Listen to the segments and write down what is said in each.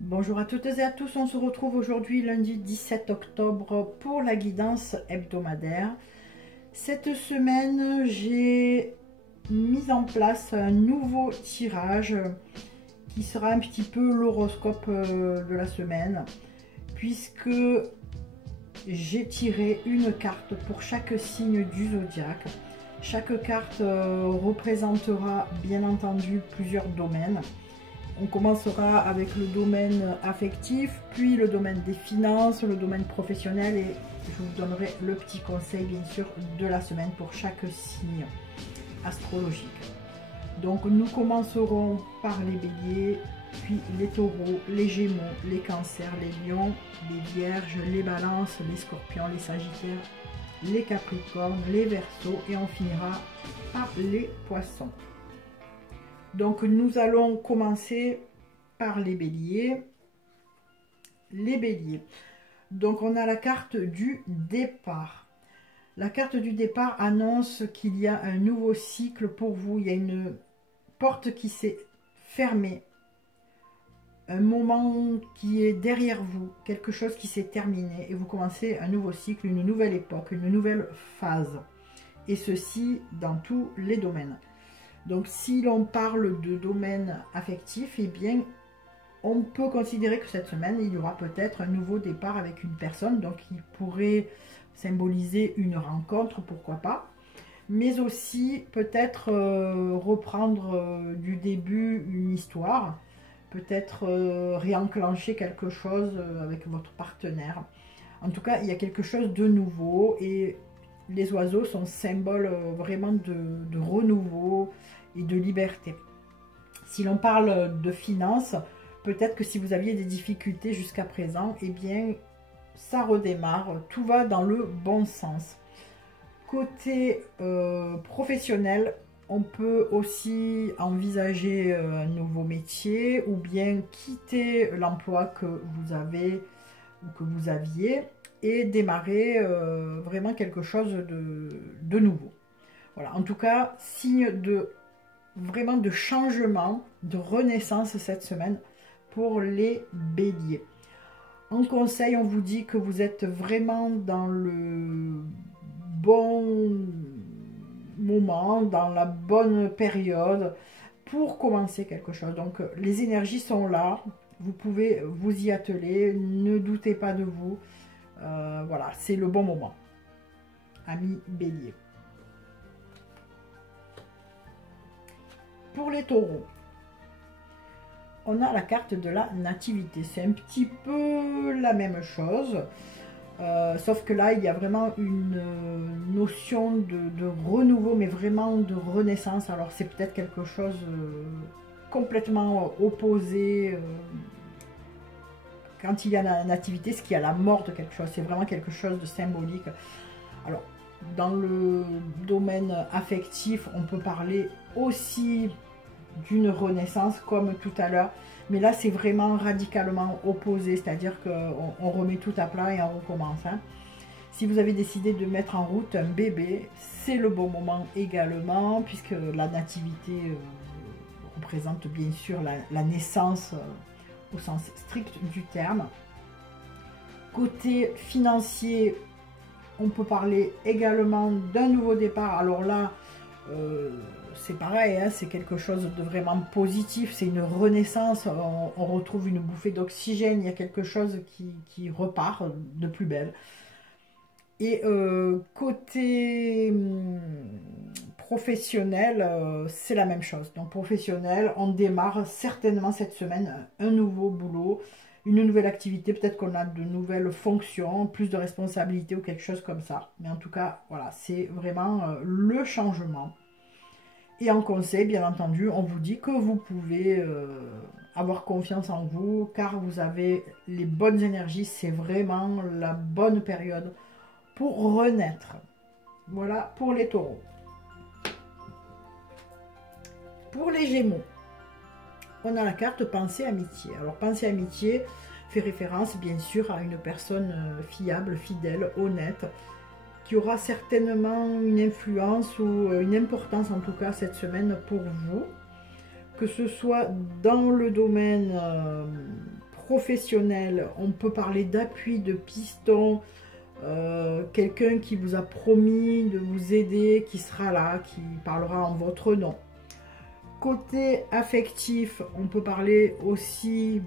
Bonjour à toutes et à tous, on se retrouve aujourd'hui lundi 17 octobre pour la guidance hebdomadaire. Cette semaine, j'ai mis en place un nouveau tirage qui sera un petit peu l'horoscope de la semaine, puisque j'ai tiré une carte pour chaque signe du zodiaque. Chaque carte représentera bien entendu plusieurs domaines. On commencera avec le domaine affectif, puis le domaine des finances, le domaine professionnel et je vous donnerai le petit conseil bien sûr de la semaine pour chaque signe astrologique. Donc nous commencerons par les béliers, puis les taureaux, les gémeaux, les cancers, les lions, les vierges, les balances, les scorpions, les sagittaires, les capricornes, les verseaux et on finira par les poissons. Donc nous allons commencer par les béliers. Les béliers. Donc on a la carte du départ. La carte du départ annonce qu'il y a un nouveau cycle pour vous. Il y a une porte qui s'est fermée. Un moment qui est derrière vous. Quelque chose qui s'est terminé. Et vous commencez un nouveau cycle, une nouvelle époque, une nouvelle phase. Et ceci dans tous les domaines. Donc si l'on parle de domaine affectif, eh bien on peut considérer que cette semaine, il y aura peut-être un nouveau départ avec une personne, donc il pourrait symboliser une rencontre, pourquoi pas, mais aussi peut-être reprendre du début une histoire, peut-être réenclencher quelque chose avec votre partenaire. En tout cas, il y a quelque chose de nouveau et les oiseaux sont symboles vraiment de renouveau et de liberté. Si l'on parle de finances, peut-être que si vous aviez des difficultés jusqu'à présent, eh bien, ça redémarre, tout va dans le bon sens. Côté professionnel, on peut aussi envisager un nouveau métier ou bien quitter l'emploi que vous avez ou que vous aviez et démarrer vraiment quelque chose de nouveau. Voilà, en tout cas, signe de vraiment de changement, de renaissance cette semaine pour les béliers. En conseil, on vous dit que vous êtes vraiment dans le bon moment, dans la bonne période pour commencer quelque chose. Donc les énergies sont là, vous pouvez vous y atteler, ne doutez pas de vous. Voilà, c'est le bon moment, amis béliers. Pour les taureaux, on a la carte de la nativité. C'est un petit peu la même chose, sauf que là, il y a vraiment une notion de renouveau, mais vraiment de renaissance. Alors, c'est peut-être quelque chose complètement opposé. Quand il y a la nativité, ce qu'il y a la mort de quelque chose. C'est vraiment quelque chose de symbolique. Alors, dans le domaine affectif, on peut parler aussi d'une renaissance comme tout à l'heure, mais là c'est vraiment radicalement opposé, c'est-à-dire qu'on remet tout à plat et on recommence. Hein. Si vous avez décidé de mettre en route un bébé, c'est le bon moment également, puisque la nativité représente bien sûr la naissance au sens strict du terme. Côté financier, on peut parler également d'un nouveau départ. Alors là, c'est pareil, hein, c'est quelque chose de vraiment positif, c'est une renaissance, on retrouve une bouffée d'oxygène, il y a quelque chose qui repart de plus belle. Et côté professionnel, c'est la même chose. Donc professionnel, on démarre certainement cette semaine un nouveau boulot, une nouvelle activité, peut-être qu'on a de nouvelles fonctions, plus de responsabilités ou quelque chose comme ça. Mais en tout cas, voilà, c'est vraiment le changement. Et en conseil, bien entendu, on vous dit que vous pouvez avoir confiance en vous, car vous avez les bonnes énergies, c'est vraiment la bonne période pour renaître. Voilà pour les taureaux. Pour les gémeaux, on a la carte pensée amitié. Alors pensée amitié fait référence bien sûr à une personne fiable, fidèle, honnête, qui aura certainement une influence ou une importance en tout cas cette semaine pour vous, que ce soit dans le domaine professionnel, on peut parler d'appui, de piston, quelqu'un qui vous a promis de vous aider, qui sera là, qui parlera en votre nom. Côté affectif, on peut parler aussi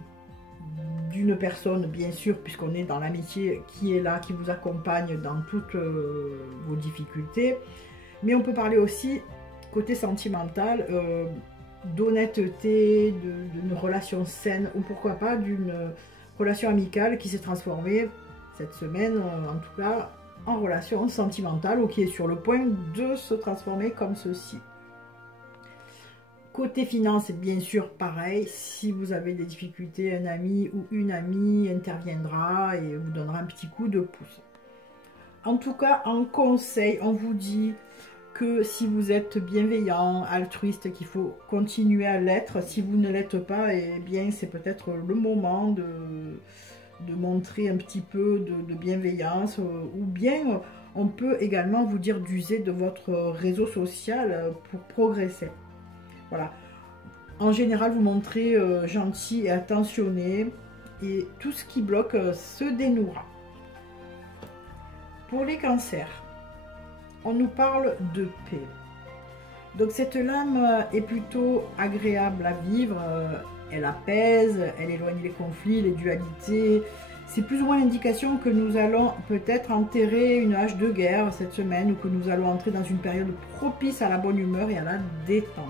d'une personne, bien sûr, puisqu'on est dans l'amitié, qui est là, qui vous accompagne dans toutes vos difficultés. Mais on peut parler aussi, côté sentimental, d'honnêteté, d'une relation saine, ou pourquoi pas d'une relation amicale qui s'est transformée cette semaine, en tout cas, en relation sentimentale, ou qui est sur le point de se transformer comme ceci. Côté finance, bien sûr, pareil, si vous avez des difficultés, un ami ou une amie interviendra et vous donnera un petit coup de pouce. En tout cas, en conseil, on vous dit que si vous êtes bienveillant, altruiste, qu'il faut continuer à l'être. Si vous ne l'êtes pas, eh bien, c'est peut-être le moment de montrer un petit peu de bienveillance, ou bien on peut également vous dire d'user de votre réseau social pour progresser. Voilà. En général, vous montrez gentil et attentionné, et tout ce qui bloque se dénouera. Pour les cancers, on nous parle de paix. Donc cette lame est plutôt agréable à vivre, elle apaise, elle éloigne les conflits, les dualités. C'est plus ou moins l'indication que nous allons peut-être enterrer une hache de guerre cette semaine, ou que nous allons entrer dans une période propice à la bonne humeur et à la détente.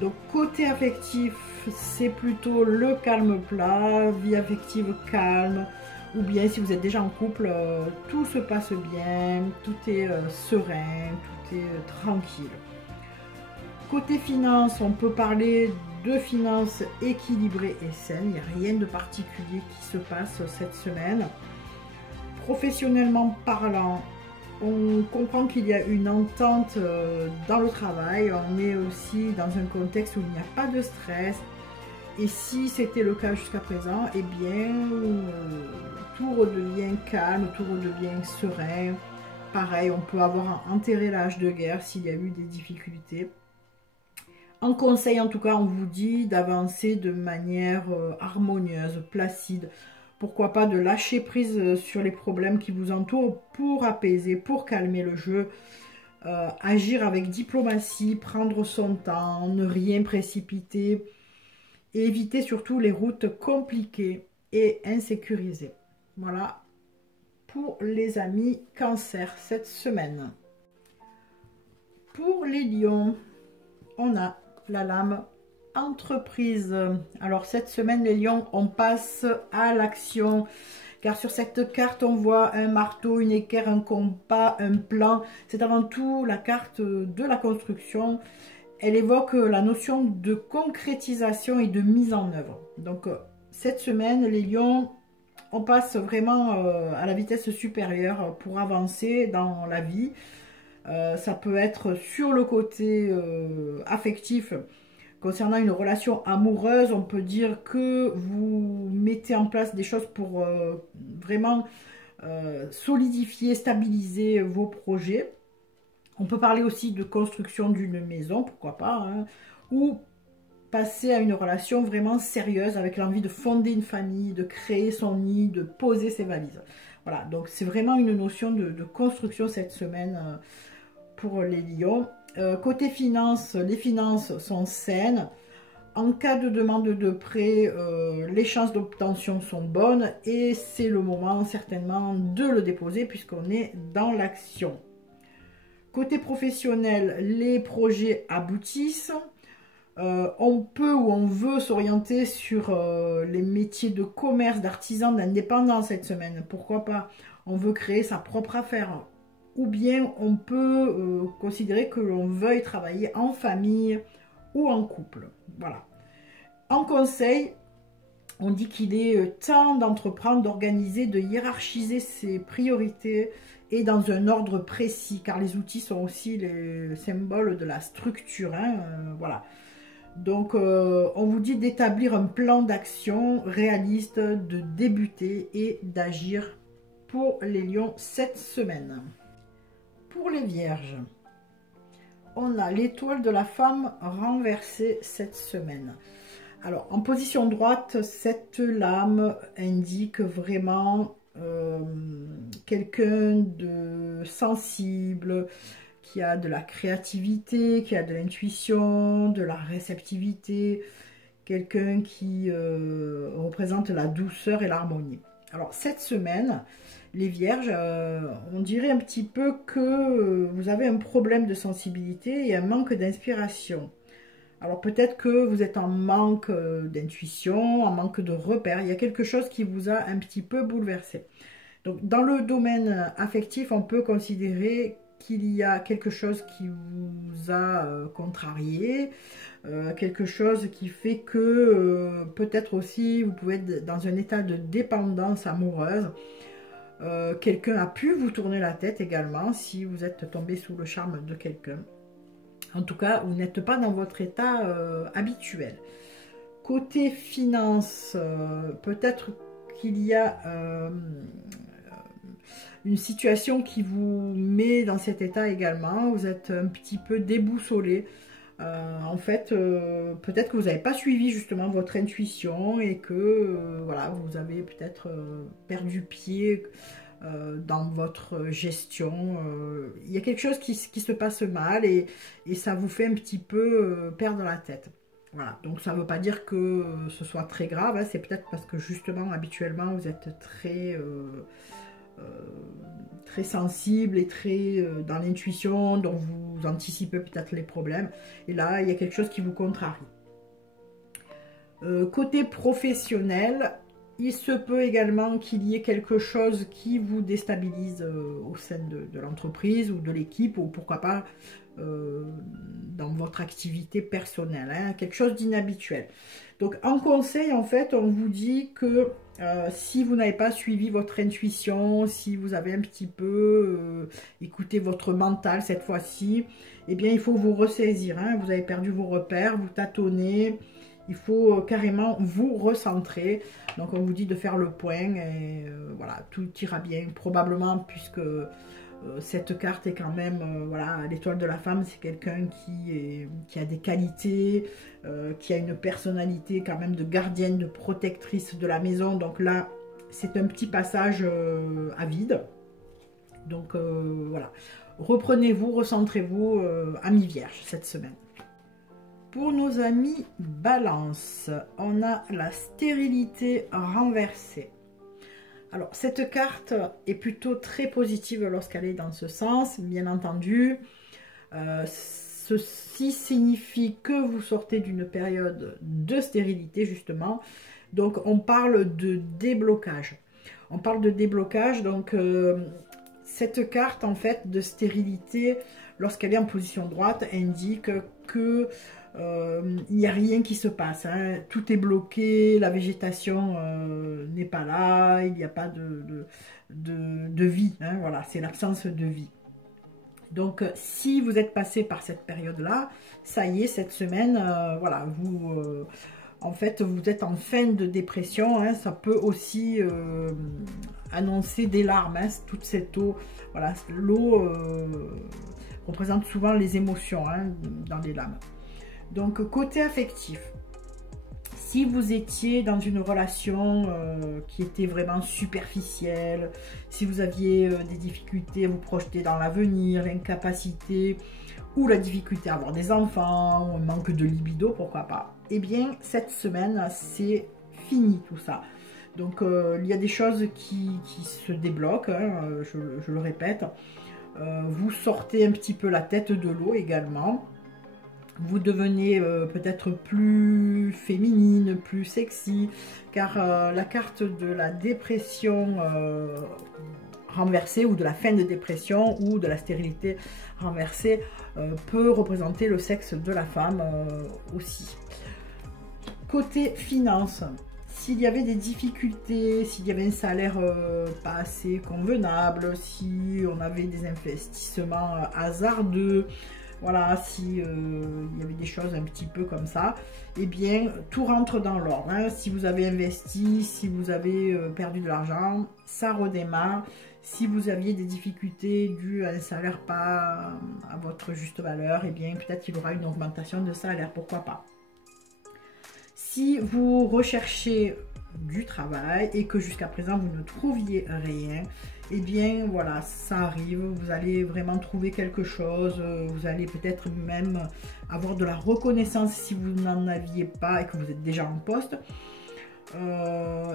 Donc côté affectif, c'est plutôt le calme plat, vie affective calme, ou bien si vous êtes déjà en couple, tout se passe bien, tout est serein, tout est tranquille. Côté finance, on peut parler de finances équilibrées et saines, il n'y a rien de particulier qui se passe cette semaine. Professionnellement parlant, on comprend qu'il y a une entente dans le travail, on est aussi dans un contexte où il n'y a pas de stress. Et si c'était le cas jusqu'à présent, eh bien, tout redevient calme, tout redevient serein. Pareil, on peut avoir enterré la hache de guerre s'il y a eu des difficultés. En conseil, en tout cas, on vous dit d'avancer de manière harmonieuse, placide. Pourquoi pas de lâcher prise sur les problèmes qui vous entourent pour apaiser, pour calmer le jeu. Agir avec diplomatie, prendre son temps, ne rien précipiter. Et éviter surtout les routes compliquées et insécurisées. Voilà pour les amis cancer cette semaine. Pour les lions, on a la lame entreprise. Alors cette semaine les lions, on passe à l'action, car sur cette carte on voit un marteau, une équerre, un compas, un plan. C'est avant tout la carte de la construction. Elle évoque la notion de concrétisation et de mise en œuvre. Donc cette semaine les lions, on passe vraiment à la vitesse supérieure pour avancer dans la vie. Ça peut être sur le côté affectif. Concernant une relation amoureuse, on peut dire que vous mettez en place des choses pour vraiment solidifier, stabiliser vos projets. On peut parler aussi de construction d'une maison, pourquoi pas, hein, ou passer à une relation vraiment sérieuse avec l'envie de fonder une famille, de créer son nid, de poser ses valises. Voilà, donc c'est vraiment une notion de construction cette semaine pour les lions. Côté finances, les finances sont saines. En cas de demande de prêt, les chances d'obtention sont bonnes et c'est le moment certainement de le déposer puisqu'on est dans l'action. Côté professionnel, les projets aboutissent. On peut ou on veut s'orienter sur les métiers de commerce, d'artisan, d'indépendant cette semaine. Pourquoi pas? On veut créer sa propre affaire. Ou bien on peut considérer que l'on veuille travailler en famille ou en couple. Voilà. En conseil, on dit qu'il est temps d'entreprendre, d'organiser, de hiérarchiser ses priorités et dans un ordre précis, car les outils sont aussi les symboles de la structure. Hein, voilà. Donc, on vous dit d'établir un plan d'action réaliste, de débuter et d'agir pour les lions cette semaine. Pour les vierges, on a l'étoile de la femme renversée cette semaine. Alors, en position droite, cette lame indique vraiment quelqu'un de sensible, qui a de la créativité, qui a de l'intuition, de la réceptivité, quelqu'un qui représente la douceur et l'harmonie. Alors, cette semaine, les vierges, on dirait un petit peu que vous avez un problème de sensibilité et un manque d'inspiration. Alors peut-être que vous êtes en manque d'intuition, en manque de repères. Il y a quelque chose qui vous a un petit peu bouleversé. Donc dans le domaine affectif, on peut considérer qu'il y a quelque chose qui vous a contrarié, quelque chose qui fait que peut-être aussi vous pouvez être dans un état de dépendance amoureuse. Quelqu'un a pu vous tourner la tête également si vous êtes tombé sous le charme de quelqu'un. En tout cas, vous n'êtes pas dans votre état habituel. Côté finance, peut-être qu'il y a une situation qui vous met dans cet état également. Vous êtes un petit peu déboussolé. En fait, peut-être que vous n'avez pas suivi justement votre intuition et que voilà, vous avez peut-être perdu pied dans votre gestion. Il y a quelque chose qui se passe mal et ça vous fait un petit peu perdre la tête. Voilà, donc ça ne veut pas dire que ce soit très grave, hein. C'est peut-être parce que justement, habituellement, vous êtes très sensible et très dans l'intuition, donc vous anticipez peut-être les problèmes. Et là, il y a quelque chose qui vous contrarie. Côté professionnel, il se peut également qu'il y ait quelque chose qui vous déstabilise au sein de l'entreprise ou de l'équipe, ou pourquoi pas dans votre activité personnelle, hein, quelque chose d'inhabituel. Donc en conseil, en fait, on vous dit que si vous n'avez pas suivi votre intuition, si vous avez un petit peu écouté votre mental cette fois-ci, eh bien il faut vous ressaisir, hein. Vous avez perdu vos repères, vous tâtonnez. Il faut carrément vous recentrer. Donc on vous dit de faire le point et voilà, tout ira bien probablement, puisque cette carte est quand même, voilà, l'étoile de la femme, c'est quelqu'un qui a des qualités, qui a une personnalité quand même de gardienne, de protectrice de la maison. Donc là, c'est un petit passage à vide. Donc voilà, reprenez-vous, recentrez-vous, amis vierges, cette semaine. Pour nos amis Balance, on a la stérilité renversée. Alors, cette carte est plutôt très positive lorsqu'elle est dans ce sens, bien entendu. Ceci signifie que vous sortez d'une période de stérilité, justement. Donc, on parle de déblocage. On parle de déblocage, donc cette carte, en fait, de stérilité, lorsqu'elle est en position droite, indique que il n'y a rien qui se passe, hein. Tout est bloqué, la végétation n'est pas là, il n'y a pas de vie, hein. Voilà, c'est l'absence de vie. Donc si vous êtes passé par cette période là, ça y est, cette semaine, voilà, en fait vous êtes en fin de dépression, hein. Ça peut aussi annoncer des larmes, hein, toute cette eau. Voilà, l'eau représente souvent les émotions, hein, dans les lames. Donc, côté affectif, si vous étiez dans une relation qui était vraiment superficielle, si vous aviez des difficultés à vous projeter dans l'avenir, l'incapacité ou la difficulté à avoir des enfants, ou un manque de libido, pourquoi pas, eh bien, cette semaine, c'est fini tout ça. Donc, il y a des choses qui se débloquent, hein, je le répète. Vous sortez un petit peu la tête de l'eau également. Vous devenez peut-être plus féminine, plus sexy, car la carte de la dépression renversée, ou de la fin de dépression, ou de la stérilité renversée, peut représenter le sexe de la femme aussi. Côté finance, s'il y avait des difficultés, s'il y avait un salaire pas assez convenable, si on avait des investissements hasardeux, voilà, si il y avait des choses un petit peu comme ça, eh bien, tout rentre dans l'ordre, hein. Si vous avez investi, si vous avez perdu de l'argent, ça redémarre. Si vous aviez des difficultés dues à un salaire pas à votre juste valeur, eh bien, peut-être qu'il y aura une augmentation de salaire, pourquoi pas. Si vous recherchez du travail et que jusqu'à présent vous ne trouviez rien, et bien voilà, ça arrive, vous allez vraiment trouver quelque chose, vous allez peut-être même avoir de la reconnaissance si vous n'en aviez pas et que vous êtes déjà en poste.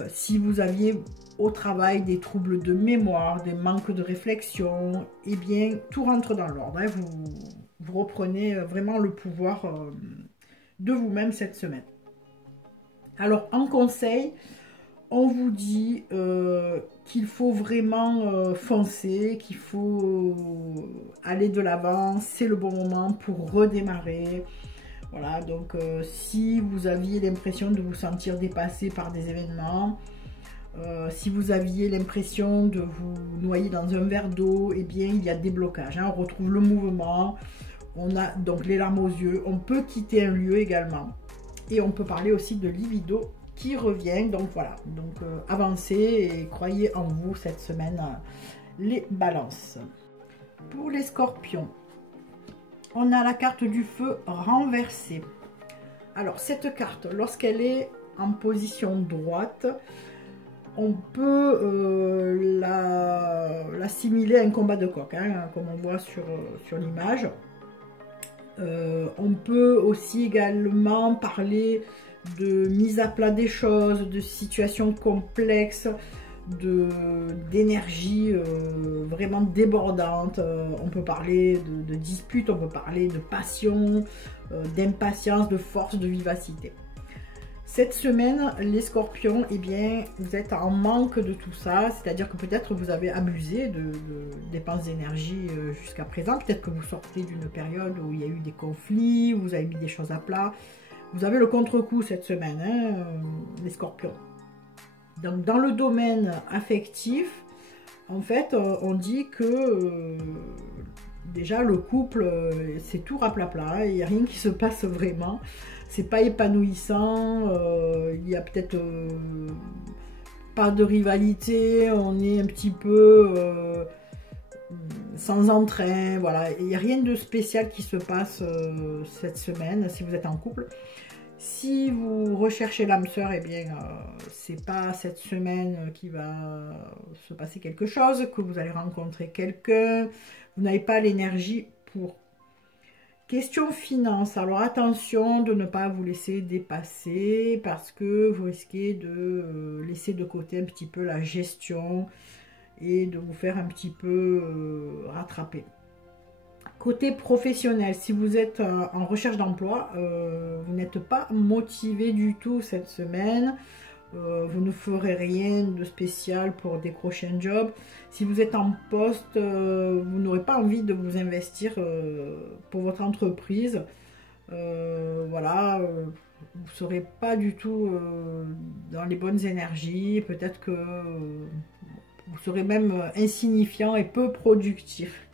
Si vous aviez au travail des troubles de mémoire, des manques de réflexion, et bien tout rentre dans l'ordre, hein. Vous reprenez vraiment le pouvoir de vous-même cette semaine. Alors en conseil, on vous dit qu'il faut vraiment foncer, qu'il faut aller de l'avant, c'est le bon moment pour redémarrer. Voilà, donc si vous aviez l'impression de vous sentir dépassé par des événements, si vous aviez l'impression de vous noyer dans un verre d'eau, eh bien il y a des blocages, hein. On retrouve le mouvement, on a donc les larmes aux yeux, on peut quitter un lieu également. Et on peut parler aussi de libido qui revient. Donc voilà, donc avancez et croyez en vous cette semaine, les balances. Pour les scorpions, on a la carte du feu renversée. Alors cette carte, lorsqu'elle est en position droite, on peut l'assimiler à un combat de coq, hein, comme on voit sur l'image. On peut aussi également parler de mise à plat des choses, de situations complexes, d'énergie vraiment débordante. On peut parler de disputes, on peut parler de passion, d'impatience, de force, de vivacité. Cette semaine, les scorpions, eh bien, vous êtes en manque de tout ça, c'est-à-dire que peut-être vous avez abusé de dépenses d'énergie jusqu'à présent, peut-être que vous sortez d'une période où il y a eu des conflits, où vous avez mis des choses à plat. Vous avez le contre-coup cette semaine, hein, les scorpions. Donc, dans le domaine affectif, en fait, on dit que déjà le couple, c'est tout raplapla, il n'y a rien qui se passe vraiment. C'est pas épanouissant, il y a peut-être pas de rivalité, on est un petit peu sans entrain, voilà. Il n'y a rien de spécial qui se passe cette semaine si vous êtes en couple. Si vous recherchez l'âme sœur, eh bien, c'est pas cette semaine qu'il va se passer quelque chose, que vous allez rencontrer quelqu'un, vous n'avez pas l'énergie pour. Question finance, alors attention de ne pas vous laisser dépasser parce que vous risquez de laisser de côté un petit peu la gestion et de vous faire un petit peu rattraper. Côté professionnel, si vous êtes en recherche d'emploi, vous n'êtes pas motivé du tout cette semaine. Vous ne ferez rien de spécial pour décrocher un job. Si vous êtes en poste, vous n'aurez pas envie de vous investir pour votre entreprise. Voilà, vous ne serez pas du tout dans les bonnes énergies. Peut-être que vous serez même insignifiant et peu productif.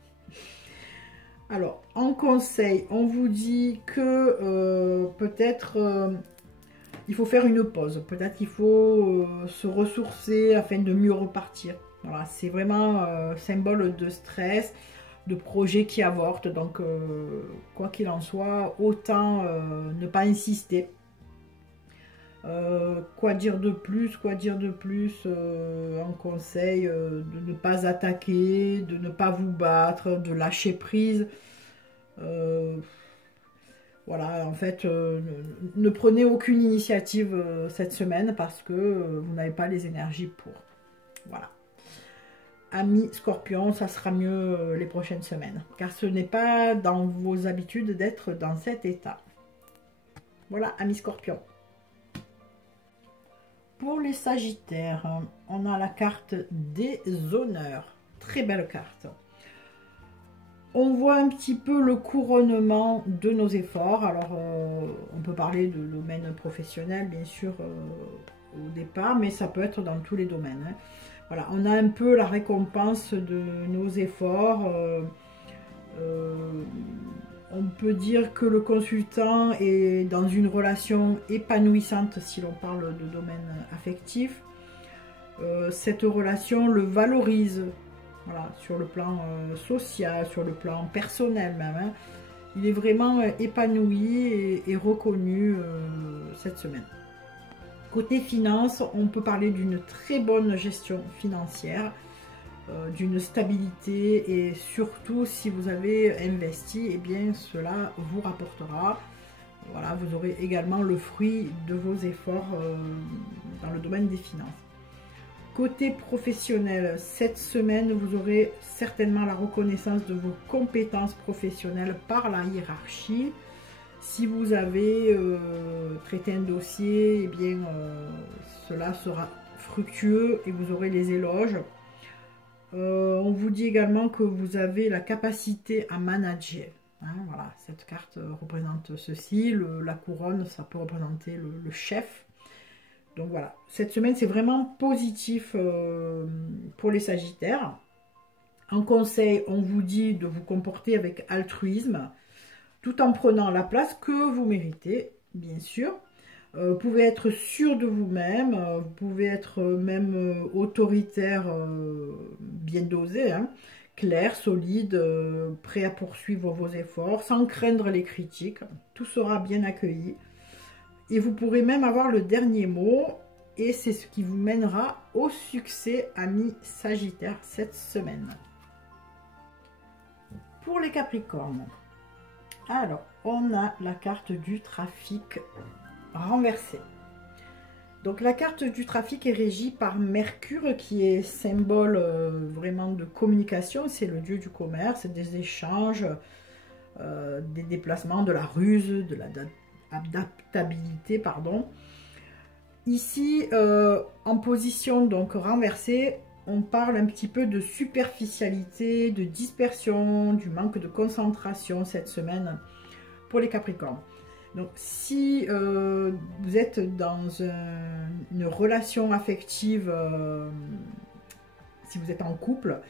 Alors, en conseil, on vous dit que peut-être il faut faire une pause. Peut-être qu'il faut se ressourcer afin de mieux repartir. Voilà, c'est vraiment symbole de stress, de projets qui avortent. Donc, quoi qu'il en soit, autant ne pas insister. Quoi dire de plus en conseil, de ne pas attaquer, de ne pas vous battre, de lâcher prise. Voilà, en fait, ne prenez aucune initiative cette semaine parce que vous n'avez pas les énergies pour. Voilà. Amis Scorpion, ça sera mieux les prochaines semaines, car ce n'est pas dans vos habitudes d'être dans cet état. Voilà, amis Scorpion. Pour les Sagittaires, on a la carte des honneurs. Très belle carte. On voit un petit peu le couronnement de nos efforts. Alors, on peut parler de domaine professionnel, bien sûr, au départ, mais ça peut être dans tous les domaines, hein. Voilà, on a un peu la récompense de nos efforts. On peut dire que le consultant est dans une relation épanouissante si l'on parle de domaine affectif. Cette relation le valorise, voilà, sur le plan social, sur le plan personnel même, hein. Il est vraiment épanoui et reconnu cette semaine. Côté finance, on peut parler d'une très bonne gestion financière, d'une stabilité, et surtout si vous avez investi, eh bien cela vous rapportera. Voilà, vous aurez également le fruit de vos efforts dans le domaine des finances. Côté professionnel, cette semaine, vous aurez certainement la reconnaissance de vos compétences professionnelles par la hiérarchie. Si vous avez traité un dossier, eh bien, cela sera fructueux et vous aurez les éloges. On vous dit également que vous avez la capacité à manager. Hein, voilà, cette carte représente ceci. La couronne, ça peut représenter le chef. Donc voilà, cette semaine, c'est vraiment positif pour les Sagittaires. En conseil, on vous dit de vous comporter avec altruisme, tout en prenant la place que vous méritez, bien sûr. Vous pouvez être sûr de vous-même, vous pouvez être même autoritaire, bien dosé, hein, clair, solide, prêt à poursuivre vos efforts, sans craindre les critiques. Tout sera bien accueilli. Et vous pourrez même avoir le dernier mot, et c'est ce qui vous mènera au succès, amis Sagittaires, cette semaine. Pour les Capricornes, alors, on a la carte du trafic renversée. Donc, la carte du trafic est régie par Mercure, qui est symbole vraiment de communication. C'est le dieu du commerce, des échanges, des déplacements, de la ruse, de l'adaptabilité, pardon. Ici, en position donc renversée, on parle un petit peu de superficialité, de dispersion, du manque de concentration cette semaine pour les Capricornes. Donc si vous êtes dans une relation affective, si vous êtes en couple,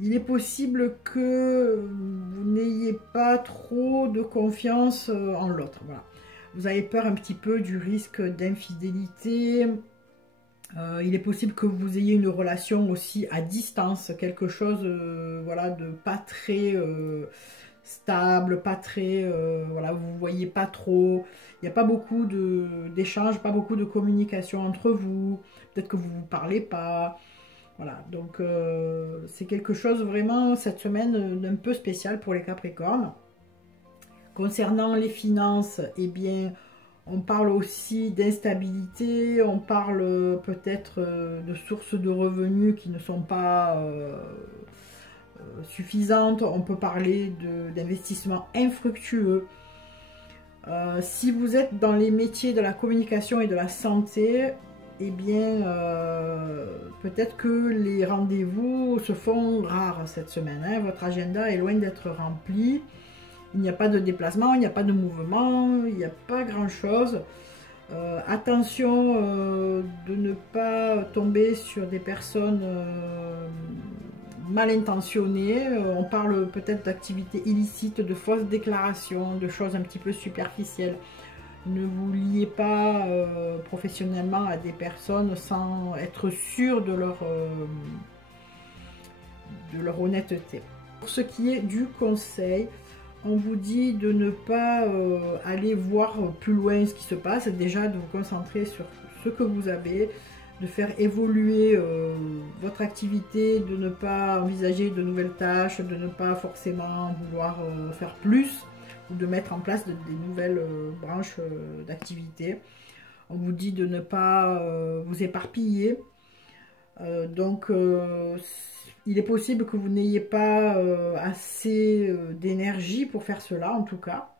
il est possible que vous n'ayez pas trop de confiance en l'autre. Voilà. Vous avez peur un petit peu du risque d'infidélité. Il est possible que vous ayez une relation aussi à distance, quelque chose voilà, de pas très stable, pas très, voilà, vous ne voyez pas trop, il n'y a pas beaucoup d'échanges, pas beaucoup de communication entre vous, peut-être que vous ne vous parlez pas, voilà, donc c'est quelque chose vraiment cette semaine d'un peu spécial pour les Capricornes. Concernant les finances, eh bien, on parle aussi d'instabilité, on parle peut-être de sources de revenus qui ne sont pas suffisantes, on peut parler d'investissements infructueux. Si vous êtes dans les métiers de la communication et de la santé, eh bien, peut-être que les rendez-vous se font rares cette semaine, hein. Votre agenda est loin d'être rempli. Il n'y a pas de déplacement, il n'y a pas de mouvement, il n'y a pas grand-chose. Attention de ne pas tomber sur des personnes mal intentionnées. On parle peut-être d'activités illicites, de fausses déclarations, de choses un petit peu superficielles. Ne vous liez pas professionnellement à des personnes sans être sûr de leur honnêteté. Pour ce qui est du conseil, on vous dit de ne pas aller voir plus loin ce qui se passe, déjà de vous concentrer sur ce que vous avez, de faire évoluer votre activité, de ne pas envisager de nouvelles tâches, de ne pas forcément vouloir faire plus ou de mettre en place des nouvelles branches d'activité. On vous dit de ne pas vous éparpiller. Il est possible que vous n'ayez pas assez d'énergie pour faire cela, en tout cas.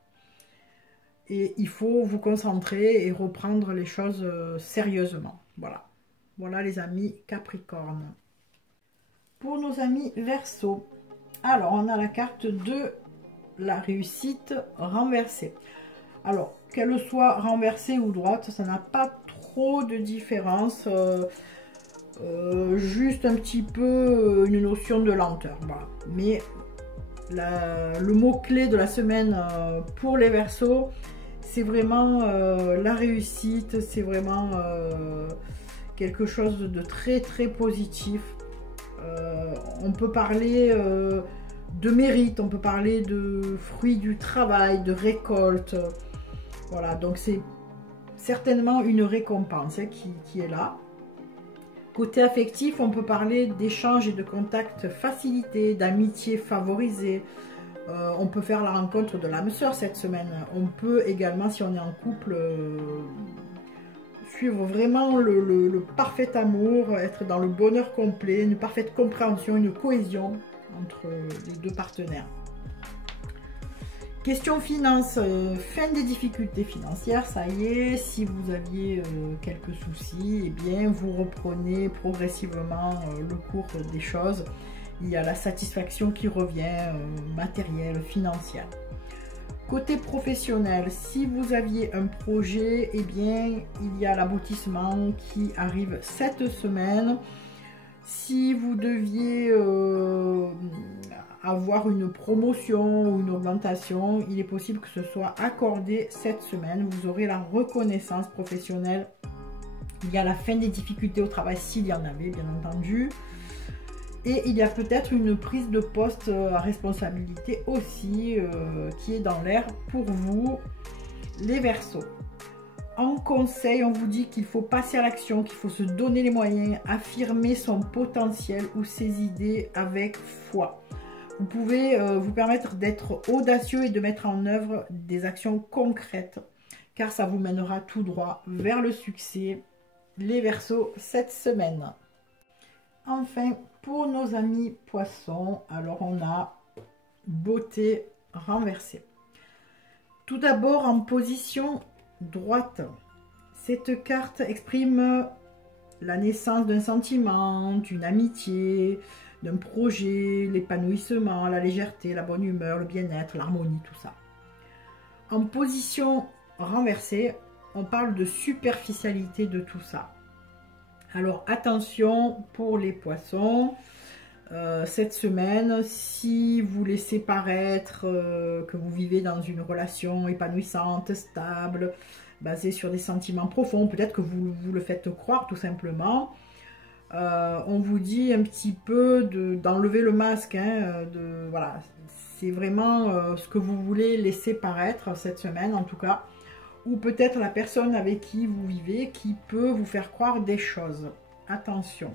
Et il faut vous concentrer et reprendre les choses sérieusement. Voilà. Voilà les amis Capricorne. Pour nos amis Verseau, alors on a la carte de la réussite renversée. Alors, qu'elle soit renversée ou droite, ça n'a pas trop de différence. Juste un petit peu une notion de lenteur, voilà. Mais le mot-clé de la semaine pour les Verseaux, c'est vraiment la réussite, c'est vraiment quelque chose de très très positif. On peut parler de mérite, on peut parler de fruits du travail, de récolte, voilà, donc c'est certainement une récompense qui est là. Côté affectif, on peut parler d'échanges et de contacts facilités, d'amitié favorisée. On peut faire la rencontre de l'âme sœur cette semaine. On peut également, si on est en couple, suivre vraiment le parfait amour, être dans le bonheur complet, une parfaite compréhension, une cohésion entre les deux partenaires. Question finance, fin des difficultés financières, ça y est, si vous aviez quelques soucis, eh bien vous reprenez progressivement le cours des choses. Il y a la satisfaction qui revient, matérielle, financière. Côté professionnel, si vous aviez un projet, eh bien il y a l'aboutissement qui arrive cette semaine. Si vous deviez avoir une promotion ou une augmentation, il est possible que ce soit accordé cette semaine. Vous aurez la reconnaissance professionnelle. Il y a la fin des difficultés au travail s'il y en avait, bien entendu. Et il y a peut-être une prise de poste à responsabilité aussi qui est dans l'air pour vous, les Verseaux. En conseil, on vous dit qu'il faut passer à l'action, qu'il faut se donner les moyens, affirmer son potentiel ou ses idées avec foi. Vous pouvez vous permettre d'être audacieux et de mettre en œuvre des actions concrètes, car ça vous mènera tout droit vers le succès, les Verseaux, cette semaine. Enfin, pour nos amis Poissons, alors on a beauté renversée. Tout d'abord en position droite. Cette carte exprime la naissance d'un sentiment, d'une amitié, d'un projet, l'épanouissement, la légèreté, la bonne humeur, le bien-être, l'harmonie, tout ça. En position renversée, on parle de superficialité de tout ça. Alors attention pour les Poissons, cette semaine, si vous laissez paraître que vous vivez dans une relation épanouissante, stable, basée sur des sentiments profonds, peut-être que vous le faites croire tout simplement, on vous dit un petit peu d'enlever le masque, hein, voilà, c'est vraiment ce que vous voulez laisser paraître cette semaine en tout cas, ou peut-être la personne avec qui vous vivez qui peut vous faire croire des choses. Attention.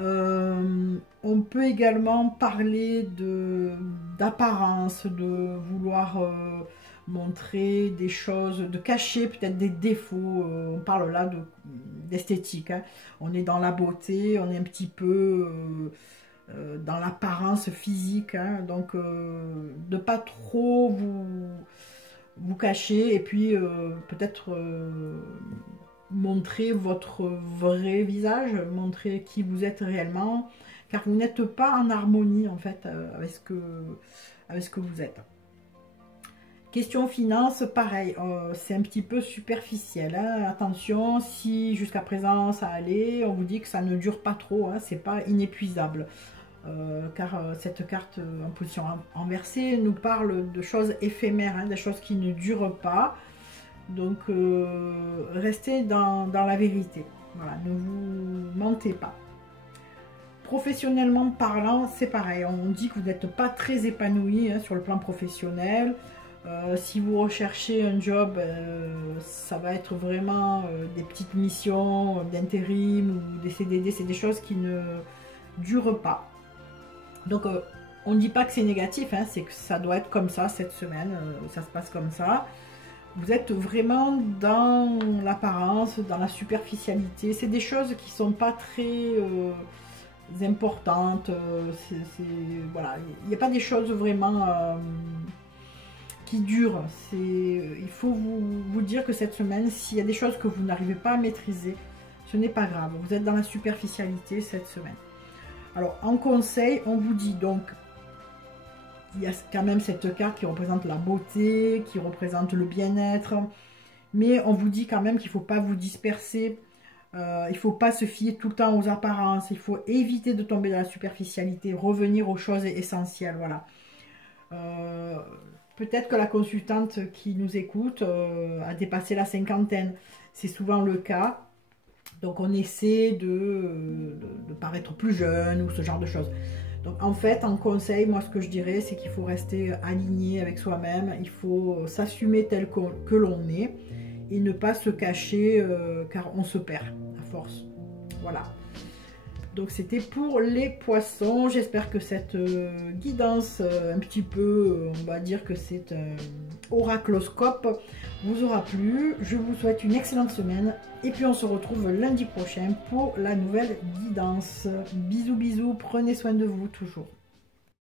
On peut également parler d'apparence, de vouloir montrer des choses, de cacher peut-être des défauts. On parle là d'esthétique, hein. On est dans la beauté, on est un petit peu dans l'apparence physique, hein. Donc de pas trop vous cacher et puis peut-être montrer votre vrai visage, montrer qui vous êtes réellement, car vous n'êtes pas en harmonie en fait avec ce que vous êtes. Question finance, pareil, c'est un petit peu superficiel, hein. Attention, si jusqu'à présent ça allait, on vous dit que ça ne dure pas trop, hein, c'est pas inépuisable. Car cette carte en position renversée nous parle de choses éphémères, hein, des choses qui ne durent pas. Donc restez dans la vérité, voilà, ne vous mentez pas. Professionnellement parlant, c'est pareil, on dit que vous n'êtes pas très épanoui, hein, sur le plan professionnel. Si vous recherchez un job, ça va être vraiment des petites missions d'intérim ou des CDD, c'est des choses qui ne durent pas. Donc on ne dit pas que c'est négatif, hein, c'est que ça doit être comme ça cette semaine, ça se passe comme ça. Vous êtes vraiment dans l'apparence, dans la superficialité. C'est des choses qui ne sont pas très importantes. Voilà, il n'y a pas des choses vraiment qui durent. Il faut vous dire que cette semaine, s'il y a des choses que vous n'arrivez pas à maîtriser, ce n'est pas grave. Vous êtes dans la superficialité cette semaine. Alors, en conseil, on vous dit donc, il y a quand même cette carte qui représente la beauté, qui représente le bien-être, mais on vous dit quand même qu'il ne faut pas vous disperser, il ne faut pas se fier tout le temps aux apparences, il faut éviter de tomber dans la superficialité, revenir aux choses essentielles, voilà. Peut-être que la consultante qui nous écoute a dépassé la cinquantaine, c'est souvent le cas. Donc on essaie de paraître plus jeune ou ce genre de choses. Donc en fait, en conseil, moi ce que je dirais, c'est qu'il faut rester aligné avec soi-même. Il faut s'assumer tel que l'on est. et ne pas se cacher car on se perd à force. Voilà. Donc c'était pour les poissons. J'espère que cette guidance un petit peu, on va dire que c'est un oracloscope, vous aura plu. Je vous souhaite une excellente semaine et puis on se retrouve lundi prochain pour la nouvelle guidance. Bisous bisous, prenez soin de vous toujours.